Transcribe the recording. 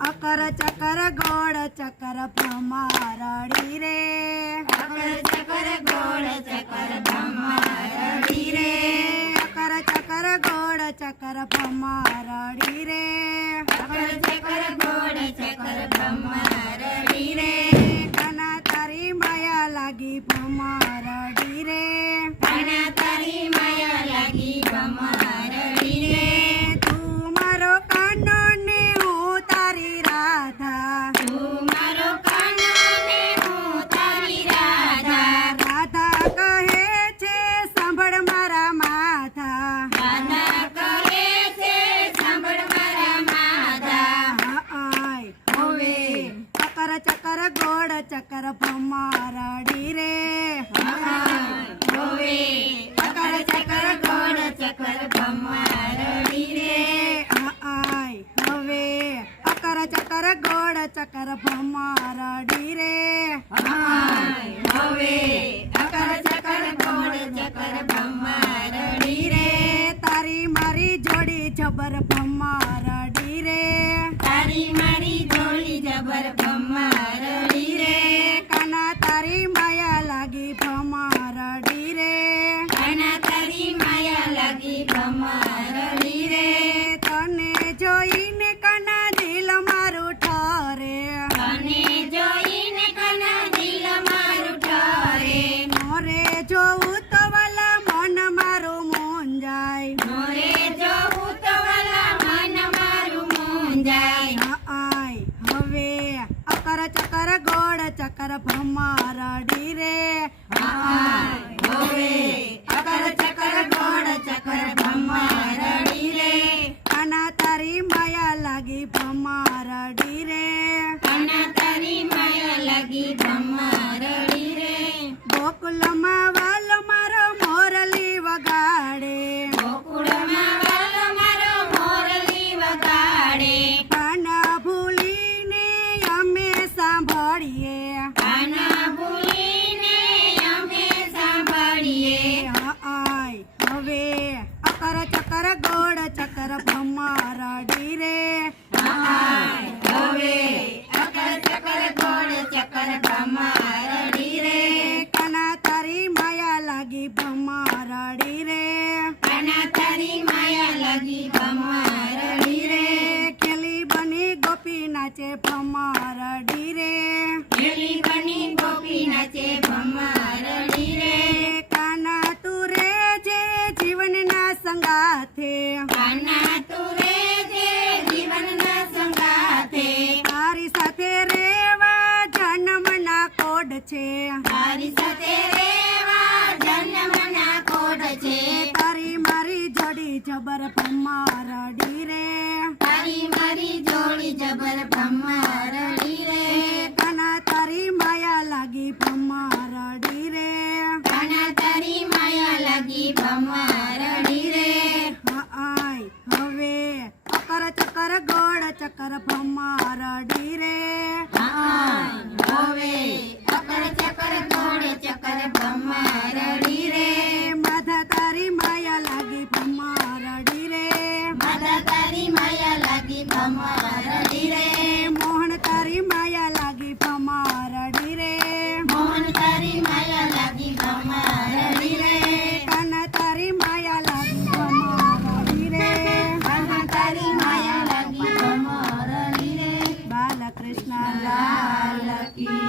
અકર ચકર ગોળ ચકર ભમારડી રે, અકર ચકર ગોળ ચકર ભમારડી રે, અકર ચકર ગોળ ચકર ભમારડી રે, અકર ચકર ગોળ ચકર ભમારડી રે, કાના તારી માયા લાગી ભમારડી રે, કાના તારી માયા લાગી ભમારડી રે, તું મારો કાનો ને હું તારી રાધા, તું મારો કાનો ને હું તારી રાધા, રાધા કહે છે સાંભળ મારા માથા, રાધા કહે છે સાંભળ મારા માધા, આય હવે ચકર ચકર ગોળ ચકર ભમારડી રે, હોવે ચકર ચકર ગોળ ચકર ભમારડી રે, આય હવે અકર ચકર ગોળ ચકર ભમારડી રે, હવે અકર ચકર ગોળ ચકર ભમારડી રે, તારી મારી જોડી જબર ભમારડી રે, તારી મારી જોડી જબર ભમારડી રે, કાના તારી માયા લાગી ભમારડી રે, કાના તારી માયા લાગી ભમારડી રે, તને જોઈને કાના દિલ મારું ઠરે, તને જોઈને કાના દિલ મારું ઠરે, મોરે જોઉં તો વાલા મન મારું મૂંઝાય, મોરે જોઉં તો વાલા મન મારું મૂંઝાય, આય હવે અકર ચકર ગોળ ચકર ભમારડી રે, હવે અકર ચકર ગોળ ચકર ભમારડી રે, કાના તારી માયા લાગી ભમારડી રે, કાના તારી માયા લાગી ભમારડી રે, ગોકુલમાં વાલ મારો મોરલી વગાડે, ગોકુળમાં વાલો મારો મોરલી વગાડે, કાના ભૂલીને અમે સાંભળીએ, કાના ભૂલીને અમે સાંભળીએ, આય હવે અકર ચકર ગોળ ચકર ભમારડી રે, હવે અકર ચકર ગોળ ચકર ભમારડી રે, કાના તારી માયા લાગી ભમારડી રે, કાના તારી માયા લાગી ભમારડી રે, ખેલી બની ગોપી નાચે ભમારડી રે, ખેલી બની ગોપી નાચે ભમારડી રે, કાના તું રે જે જીવનના સંગાથે, કાના તું રે જે જીવનના સંગાથે, તારી સાથે રેવા જન્મના કોડ છે, તારી સાથે રેવા જન્મના કોડ છે, તારી મારી જોડી જબર ભમારડી રે, તારી મારી જોડી જબર ભમારડી રે, કાના તારી માયા લાગી ભમારડી રે, કાના તારી માયા લાગી ભમારડી રે, આય હવે અકર ચકર ગોળ ચકર ભમારડી રે, હવે અકર ચકર ગોળ ચકર ભમારડી રે, માધા તારી માયા લાગી ભમારડી રે, માતા તારી માયા લાગી ભમારડી રે, મોહન તારી માયા લાગી ભમારડી રે, મોહન તારી માયા લાગી ભમારડી રે, કાના તારી માયા લાગી ભમારડી રે, કાના તારી માયા લાગી ભમારડી રે, બાલકૃષ્ણ લાલ કી